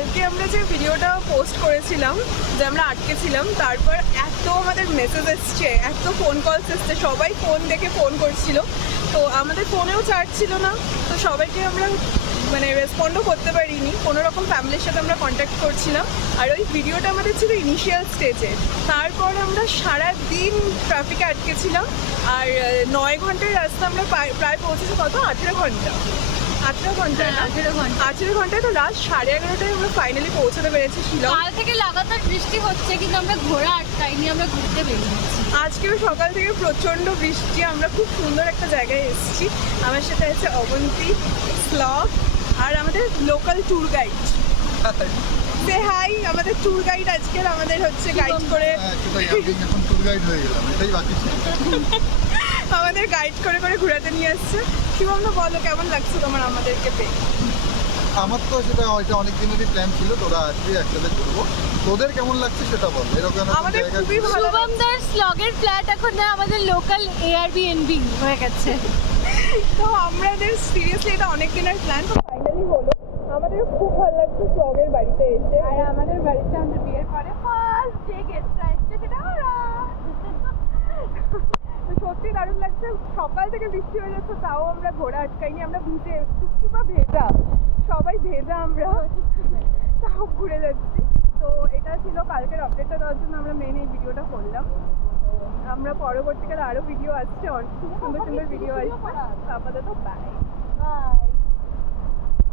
কালকে আমরা যে ভিডিওটা পোস্ট করেছিলাম যে আমরা আটকে ছিলাম, তারপর এত আমাদের মেসেজ এসছে, এত ফোন কলস এসছে, সবাই ফোন দেখে ফোন করছিল। তো আমাদের ফোনেও চার্জ ছিল না, তো সবাইকে আমরা মানে রেসপন্ডও করতে পারিনি। কোনো রকম ফ্যামিলির সাথে আমরা কন্ট্যাক্ট করছিলাম। আর ওই ভিডিওটা আমাদের ছিল ইনিশিয়াল স্টেজে। তারপর আমরা সারা দিন ট্রাফিকে আটকে ছিলাম। আর 9 ঘন্টার রাস্তা আমরা প্রায় পৌঁছেছি কত, 18 ঘন্টা। 18 ঘন্টায় না, 18 ঘন্টায়। তো রাত 11:30টায় আমরা ফাইনালি পৌঁছতে পেরেছি শিলং। কাল থেকে লাগাতার বৃষ্টি হচ্ছে কিন্তু আমরা ঘোরা আটকাইনি, আমরা ঘুরতে বেরিয়েছি। আজকেও সকাল থেকে প্রচণ্ড বৃষ্টি। আমরা খুব সুন্দর একটা জায়গায় এসেছি। আমার সাথে আছে অবন্তী, স্লগ আর আমাদের লোকাল ট্যুর গাইড। সে হাই, আমাদের ট্যুর গাইড আজকের আমাদের হচ্ছে গাইড করে এখন ট্যুর গাইড হয়ে গেলাম, এটাই বাকি ছিল। আমাদের গাইড করে করে ঘোরাতে নিয়ে আসছে। শিবম, তো বলো কেমন লাগছে তোমার আমাদেরকে পেয়ে? আমার তো সেটা হয়তো অনেক দিনেরই প্ল্যান ছিল, তোরা আসবি একসাথে ঘুরবো। তোদের কেমন লাগছে সেটা বল। এরকম আমাদের খুবই ভালো। শুভমদার স্লগের ফ্ল্যাট এখন না আমাদের লোকাল এয়ারবিএনবি হয়ে গেছে। তো আমাদের সিরিয়াসলি এটা অনেক দিনের প্ল্যান, তো ফাইনালি হলো। আমাদের খুব ভালো লাগছে স্লগের বাড়িতে এসে। আর আমাদের বাড়িতে আমাদের বিয়ের পরে ফার্স্ট যে গেস্টরা এসছে সেটা ওরা। তো সত্যি দারুণ লাগছে। সকাল থেকে বৃষ্টি হয়ে যাচ্ছে, তাও আমরা ঘোরা আটকাইনি। আমরা ভিজে টুকটুপা ভেজা, সবাই ভেজা, আমরা তাও ঘুরে যাচ্ছি। তো এটা ছিল কালকের আপডেটটা দেওয়ার জন্য আমরা মেন এই ভিডিওটা করলাম। আমরা পরবর্তীকালে আরও ভিডিও আসছে, অনেক খুব সুন্দর সুন্দর ভিডিও আসছে। আপাতত বাই।